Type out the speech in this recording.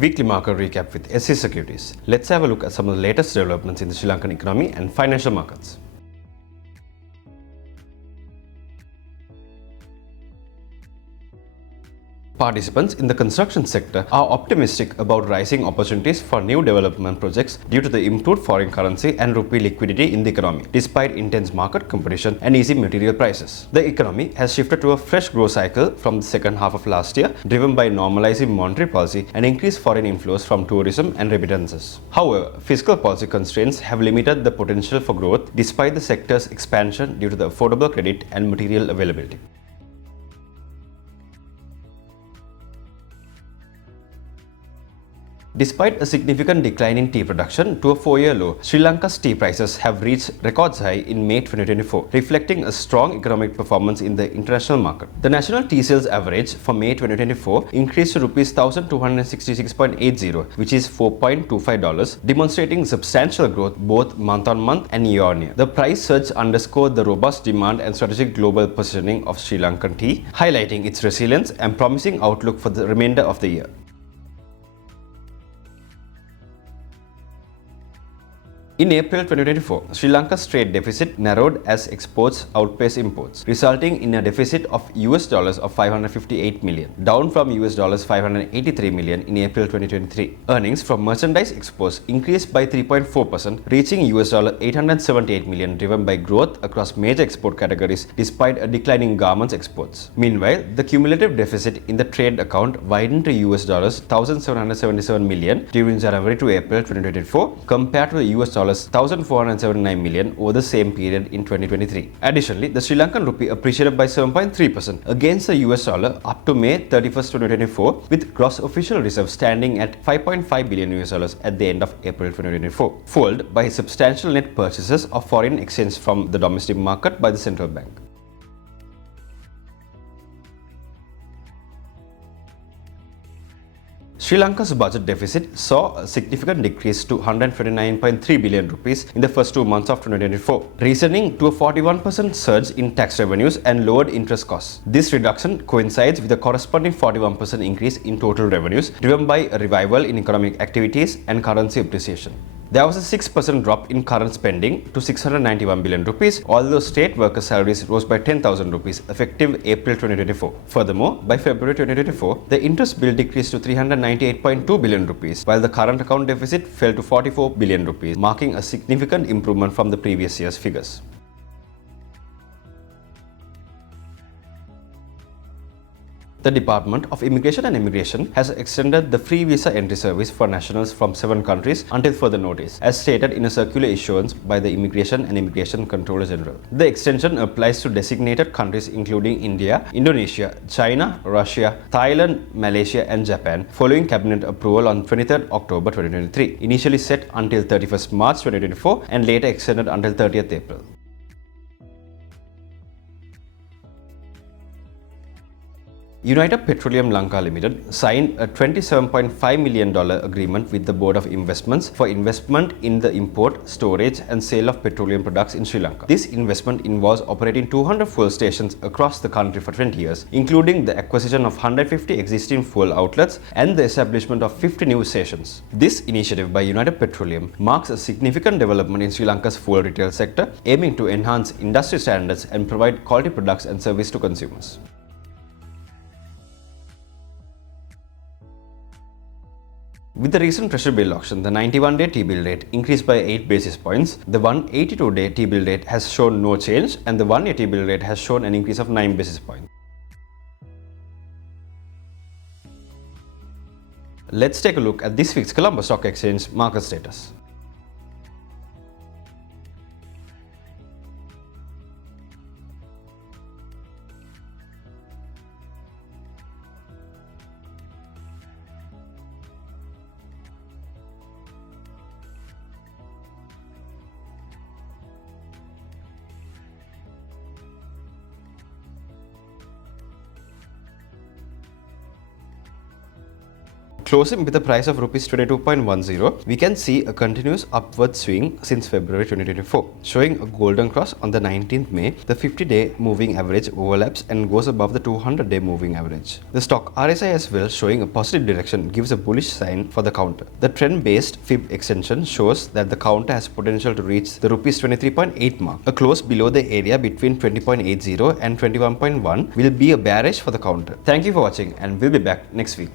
weekly market recap with SC Securities. Let's have a look at some of the latest developments in the Sri Lankan economy and financial markets. Participants in the construction sector are optimistic about rising opportunities for new development projects due to the improved foreign currency and rupee liquidity in the economy, despite intense market competition and easy material prices. The economy has shifted to a fresh growth cycle from the second half of last year, driven by normalizing monetary policy and increased foreign inflows from tourism and remittances. However, fiscal policy constraints have limited the potential for growth despite the sector's expansion due to the affordable credit and material availability. Despite a significant decline in tea production to a 4-year low, Sri Lanka's tea prices have reached records high in May 2024, reflecting a strong economic performance in the international market. The national tea sales average for May 2024 increased to Rs 1,266.80, which is $4.25, demonstrating substantial growth both month-on-month and year-on-year. The price surge underscored the robust demand and strategic global positioning of Sri Lankan tea, highlighting its resilience and promising outlook for the remainder of the year. In April 2024, Sri Lanka's trade deficit narrowed as exports outpaced imports, resulting in a deficit of $558 million, down from $583 million in April 2023. Earnings from merchandise exports increased by 3.4%, reaching $878 million, driven by growth across major export categories despite a decline in garments exports. Meanwhile, the cumulative deficit in the trade account widened to $1,777 million during January to April 2024, compared to the $1,479 million over the same period in 2023. Additionally, the Sri Lankan rupee appreciated by 7.3% against the US dollar up to May 31st, 2024, with gross official reserves standing at $5.5 billion at the end of April 2024, fueled by substantial net purchases of foreign exchange from the domestic market by the central bank. Sri Lanka's budget deficit saw a significant decrease to 129.3 billion rupees in the first 2 months of 2024, reasoning to a 41% surge in tax revenues and lowered interest costs. This reduction coincides with a corresponding 41% increase in total revenues, driven by a revival in economic activities and currency appreciation. There was a 6% drop in current spending to 691 billion rupees, although state worker salaries rose by 10,000 rupees effective April 2024. Furthermore, by February 2024, the interest bill decreased to 398.2 billion rupees, while the current account deficit fell to 44 billion rupees, marking a significant improvement from the previous year's figures. The Department of Immigration and Immigration has extended the free visa entry service for nationals from 7 countries until further notice, as stated in a circular issuance by the Immigration and Immigration Controller General. The extension applies to designated countries including India, Indonesia, China, Russia, Thailand, Malaysia and Japan, following cabinet approval on 23rd October 2023, initially set until 31st March 2024 and later extended until 30th April. United Petroleum Lanka Limited signed a $27.5 million agreement with the Board of Investments for investment in the import, storage and sale of petroleum products in Sri Lanka. This investment involves operating 200 fuel stations across the country for 20 years, including the acquisition of 150 existing fuel outlets and the establishment of 50 new stations. This initiative by United Petroleum marks a significant development in Sri Lanka's fuel retail sector, aiming to enhance industry standards and provide quality products and service to consumers. With the recent Treasury-bill auction, the 91-day T-bill rate increased by 8 basis points, the 182-day T-bill rate has shown no change, and the 1-year T-bill rate has shown an increase of 9 basis points. Let's take a look at this week's Colombo Stock Exchange market status. Closing with a price of rupees 22.10, we can see a continuous upward swing since February 2024, showing a golden cross on the 19th May. The 50-day moving average overlaps and goes above the 200-day moving average. The stock RSI as well, showing a positive direction, gives a bullish sign for the counter. The trend-based fib extension shows that the counter has potential to reach the rupees 23.8 mark. A close below the area between 20.80 and 21.1 will be a bearish for the counter. Thank you for watching, and we'll be back next week.